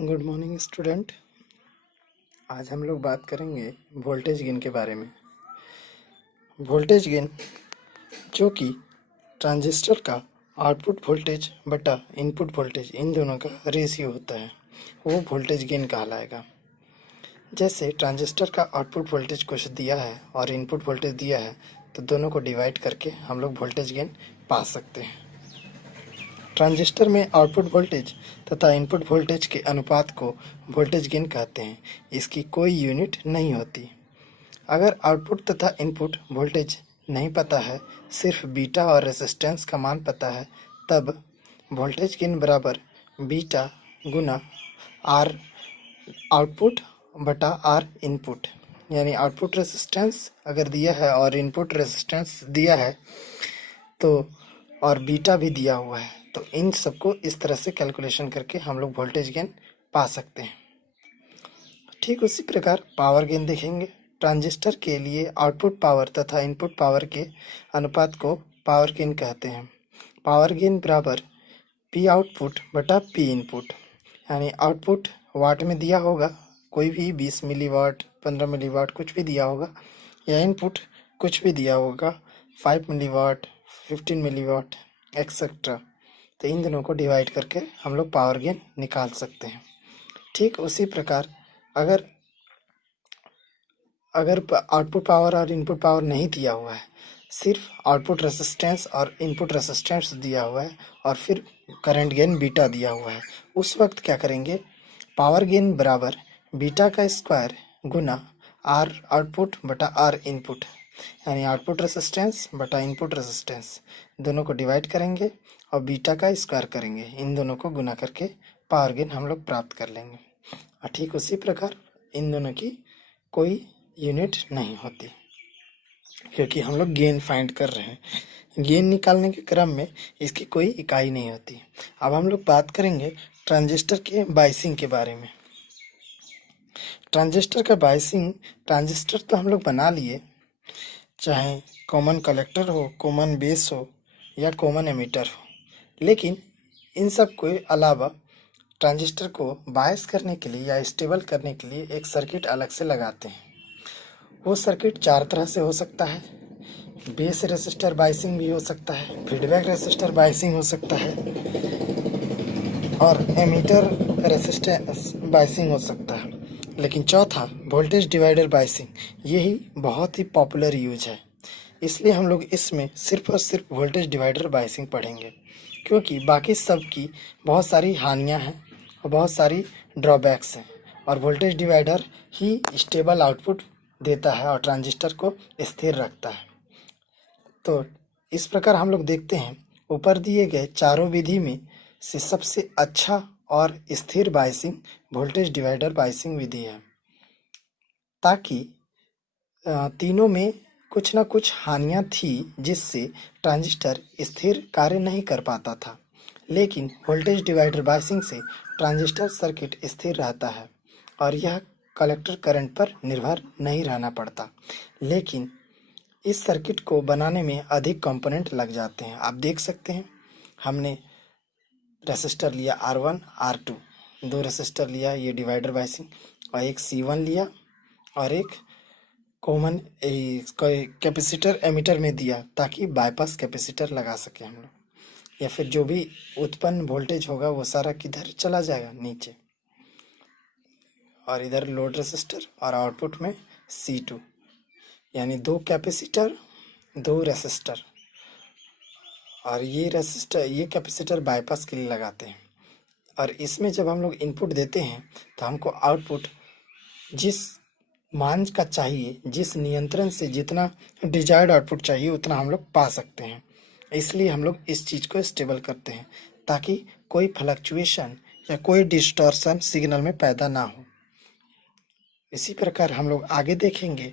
Good morning student. आज हम लोग बात करेंगे वोल्टेज गेन के बारे में। वोल्टेज गेन जो कि ट्रांजिस्टर का आउटपुट वोल्टेज बटा इनपुट वोल्टेज इन दोनों का रेशियो होता है, वो वोल्टेज गेन कहलाएगा। जैसे ट्रांजिस्टर का आउटपुट वोल्टेज कुछ दिया है और इनपुट वोल्टेज दिया है, तो दोनों को डिवाइड करके हम लोग वोल्टेज गेन पा सकते हैं। ट्रांजिस्टर में आउटपुट वोल्टेज तथा इनपुट वोल्टेज के अनुपात को वोल्टेज गेन कहते हैं। इसकी कोई यूनिट नहीं होती। अगर आउटपुट तथा इनपुट वोल्टेज नहीं पता है, सिर्फ बीटा और रेजिस्टेंस का मान पता है, तब वोल्टेज गेन बराबर बीटा गुना आर आउटपुट बटा आर इनपुट। यानी आउटपुट रेजिस्टेंस अगर दिया है और इनपुट रेजिस्टेंस दिया है तो और बीटा भी दिया हुआ है, तो इन सबको इस तरह से कैलकुलेशन करके हम लोग वोल्टेज गेन पा सकते हैं। ठीक उसी प्रकार पावर गेन देखेंगे। ट्रांजिस्टर के लिए आउटपुट पावर तथा इनपुट पावर के अनुपात को पावर गेन कहते हैं। पावर गेन बराबर पी आउटपुट बटा पी इनपुट। यानी आउटपुट वाट में दिया होगा, कोई भी 20 मिलीवाट 15 मिलीवाट कुछ भी दिया होगा, या इनपुट कुछ भी दिया होगा 5 मिलीवाट 15 मिलीवाट एक्सेट्रा। तो इन दोनों को डिवाइड करके हम लोग पावर गेन निकाल सकते हैं। ठीक उसी प्रकार अगर आउटपुट पावर और इनपुट पावर नहीं दिया हुआ है, सिर्फ आउटपुट रेजिस्टेंस और इनपुट रेजिस्टेंस दिया हुआ है और फिर करंट गेन बीटा दिया हुआ है, उस वक्त क्या करेंगे, पावर गेन बराबर बीटा का स्क्वायर गुना आर आउटपुट बटा आर इनपुट। यानी आउटपुट रेजिस्टेंस बटा इनपुट रेजिस्टेंस दोनों को डिवाइड करेंगे और बीटा का स्क्वायर करेंगे। इन दोनों को गुना करके पावर गेन हम लोग प्राप्त कर लेंगे। और ठीक उसी प्रकार इन दोनों की कोई यूनिट नहीं होती, क्योंकि हम लोग गेन फाइंड कर रहे हैं। गेन निकालने के क्रम में इसकी कोई इकाई नहीं होती। अब हम लोग बात करेंगे ट्रांजिस्टर के बायसिंग के बारे में। ट्रांजिस्टर का बायसिंग, ट्रांजिस्टर तो हम लोग बना लिए, चाहे कॉमन कलेक्टर हो, कॉमन बेस हो या कॉमन एमीटर हो, लेकिन इन सब के अलावा ट्रांजिस्टर को बायस करने के लिए या स्टेबल करने के लिए एक सर्किट अलग से लगाते हैं। वो सर्किट चार तरह से हो सकता है। बेस रेसिस्टर बायसिंग भी हो सकता है, फीडबैक रेसिस्टर बायसिंग हो सकता है और एमीटर रेसिस्टेंस बायसिंग हो सकता है। लेकिन चौथा वोल्टेज डिवाइडर बायसिंग, यही बहुत ही पॉपुलर यूज है। इसलिए हम लोग इसमें सिर्फ और सिर्फ वोल्टेज डिवाइडर बायसिंग पढ़ेंगे, क्योंकि बाकी सब की बहुत सारी हानियां हैं और बहुत सारी ड्रॉबैक्स हैं, और वोल्टेज डिवाइडर ही स्टेबल आउटपुट देता है और ट्रांजिस्टर को स्थिर रखता है। तो इस प्रकार हम लोग देखते हैं, ऊपर दिए गए चारों विधि में से सबसे अच्छा और स्थिर बायसिंग वोल्टेज डिवाइडर बायसिंग विधि है, ताकि तीनों में कुछ ना कुछ हानियां थी जिससे ट्रांजिस्टर स्थिर कार्य नहीं कर पाता था। लेकिन वोल्टेज डिवाइडर बायसिंग से ट्रांजिस्टर सर्किट स्थिर रहता है और यह कलेक्टर करंट पर निर्भर नहीं रहना पड़ता। लेकिन इस सर्किट को बनाने में अधिक कंपोनेंट लग जाते हैं। आप देख सकते हैं, हमने रेसिस्टर लिया R1 R2, दो रेसिस्टर लिया, ये डिवाइडर बायसिंग, और एक C1 लिया और एक कॉमन कैपेसिटर एमीटर में दिया, ताकि बाईपास कैपेसिटर लगा सके हम लोग, या फिर जो भी उत्पन्न वोल्टेज होगा वो सारा किधर चला जाएगा, नीचे। और इधर लोड रेसिस्टर और आउटपुट में C2, यानी दो कैपेसिटर दो रेसिस्टर। और ये कैपेसिटर बाईपास के लिए लगाते हैं। और इसमें जब हम लोग इनपुट देते हैं तो हमको आउटपुट जिस मान का चाहिए, जिस नियंत्रण से जितना डिजायर्ड आउटपुट चाहिए उतना हम लोग पा सकते हैं। इसलिए हम लोग इस चीज़ को स्टेबल करते हैं, ताकि कोई फ्लक्चुएशन या कोई डिस्टॉर्शन सिग्नल में पैदा ना हो। इसी प्रकार हम लोग आगे देखेंगे